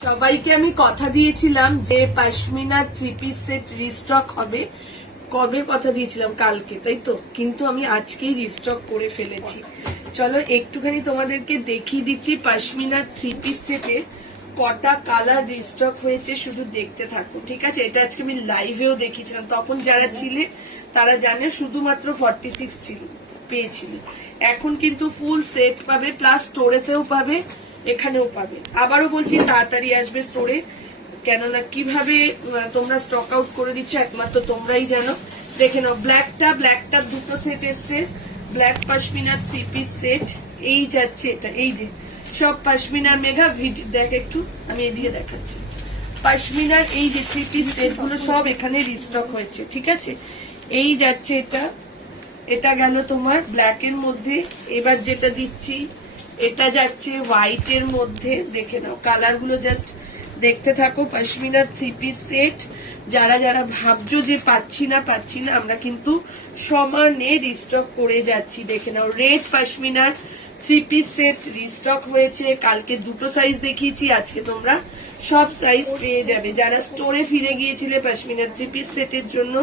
সবাইকে আমি কথা দিয়েছিলাম যে পশমিনা 3 পিস সেট রিস্টক হবে। কবে কথা দিয়েছিলাম? কালকে, তাই তো? কিন্তু আমি আজকেই রিস্টক করে ফেলেছি। চলো একটুখানি তোমাদেরকে দেখিয়ে দিচ্ছি পশমিনা 3 পিস সেটে কটা কালার রিস্টক হয়েছে, শুধু দেখতে থাকো, ঠিক আছে? এটা আজকে আমি লাইভেও দেখিয়েছিলাম, তখন যারা ছিলে তারা জানে শুধুমাত্র 46 ছিল, পেয়েছিল। এখন কিন্তু ফুল সেট পাবে, প্লাস স্টোরেতেও পাবে, এখানেও পাবে। আবারও বলছি তাড়াতাড়ি আসবে স্টোরে, কেননা কিভাবে তোমরা স্টক আউট করে দিচ্ছ একমাত্র তোমরাই জানো। দেখে নাও, ব্ল্যাকটা দুটো সেট এসছে, ব্ল্যাক পশমিনা 3 পিস সেট। এই যাচ্ছে এটা, এই যে সব পশমিনার মেগা ভিডিও, দেখ একটু আমি এদিকে দেখাচ্ছি। পশমিনার এই যে 3 পিস সেট গুলো সব এখানে রিস্টক হয়েছে, ঠিক আছে? এই যাচ্ছে এটা, এটা গেল তোমার ব্ল্যাক এর মধ্যে। এবার যেটা দিচ্ছি এটা যাচ্ছে হোয়াইট এর মধ্যে। দেখে নাও কালার গুলো, জাস্ট দেখতে থাকো। পশমিনার 3 পিস সেট যারা যারা ভাবছো যে পাচ্ছি না, আমরা কিন্তু সমানে রিস্টক করে যাচ্ছি। দেখে নাও, রেড পশমিনার 3 পিস সেট রিস্টক হয়েছে। কালকে দুটো সাইজ দেখিয়েছি, আজকে তোমরা সব সাইজ পেয়ে যাবে। যারা স্টোরে ফিরে গিয়েছিলে পশমিনার 3 পিস সেটের জন্য,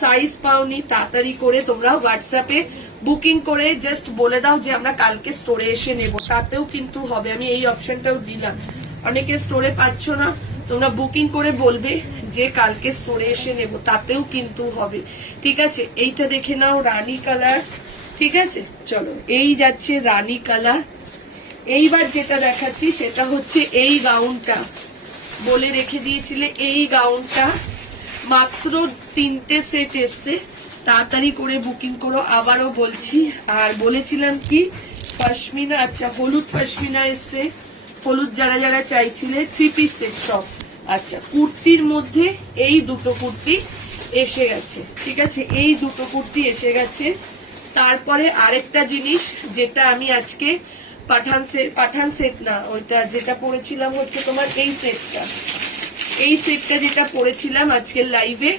সাইজ পাওনি, তাড়াতাড়ি করে তোমরা হোয়াটসঅ্যাপে বুকিং করে জাস্ট বলে দাও যে আমরা কালকে স্টোরে এসে নেব, তাতেও কিন্তু হবে। আমি এই অপশনটাও দিলাম। অনেকে স্টোরে পাচ্ছ না, তোমরা বুকিং করে বলবে যে কালকে স্টোরে এসে নেব, তাতেও কিন্তু হবে, ঠিক আছে? এইটা দেখে নাও, রানী কালার, ঠিক আছে? চলো, এই যাচ্ছে রানী কালার। এইবার যেটা দেখাচ্ছি সেটা হচ্ছে এই গাউনটা, বলে রেখে দিয়েছিলে এই গাউনটা মাত্র 3টে সেট এসছে, তাড়াতাড়ি করে বুকিং করো। আবারও বলছি, আর বলেছিলাম কি পশমিনা, আচ্ছা হলুদ পশমিনা এসছে, হলুদ যারা যারা চাইছিলে 3 পিস সেট সব। আচ্ছা, কুর্তির মধ্যে এই দুটো কুর্তি এসে গেছে, ঠিক আছে? এই দুটো কুর্তি এসে গেছে। তারপরে আরেকটা জিনিস যেটা আমি আজকে পাঠান সেট না, ওইটা যেটা পরেছিলাম হচ্ছে তোমার এই সেটটা যেটা পরেছিলাম আজকের লাইভে,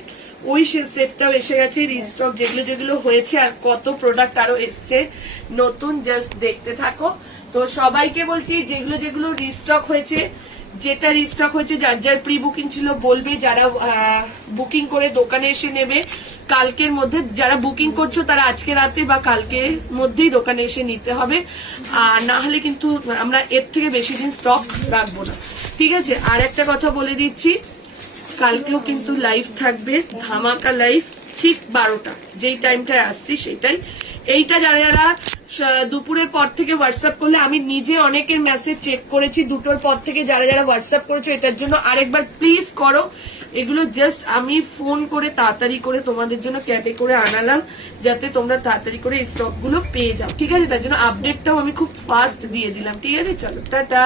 ওই সেটটাও এসে গেছে রিস্টক, যেগুলো হয়েছে। আর কত প্রোডাক্ট আরো এসছে নতুন, জাস্ট দেখতে থাকো। তো সবাইকে বলছি যেগুলো রিস্টক হয়েছে, যেটা রিস্টক হয়েছে যার যার প্রি বুকিং ছিল বলবে, যারা বুকিং করে দোকানে এসে নেবে কালকের মধ্যে, যারা বুকিং করছো তারা আজকে রাতে বা কালকের মধ্যেই দোকানে এসে নিতে হবে, আর না হলে কিন্তু আমরা এর থেকে বেশি দিন স্টক রাখবো না, ঠিক আছে? আর একটা কথা বলে দিচ্ছি, কালকেও কিন্তু লাইভ থাকবে, ধামাকা লাইভ, ঠিক 12টা, যেই টাইমটায় আসছি সেটাই। এইটা যারা যারা দুপুরের পর থেকে হোয়াটসঅ্যাপ করলে, আমি নিজে অনেকের মেসেজ চেক করেছি দুটোর পর থেকে, যারা যারা হোয়াটসঅ্যাপ করেছো এটার জন্য আরেকবার প্লিজ করো। এগুলো জাস্ট আমি ফোন করে তাড়াতাড়ি করে তোমাদের জন্য ক্যাবে করে আনালাম, যাতে তোমরা তাড়াতাড়ি করে এই স্টক গুলো পেয়ে যাও, ঠিক আছে? তার জন্য আপডেটটাও আমি খুব ফাস্ট দিয়ে দিলাম, ঠিক আছে? চলো টাটা।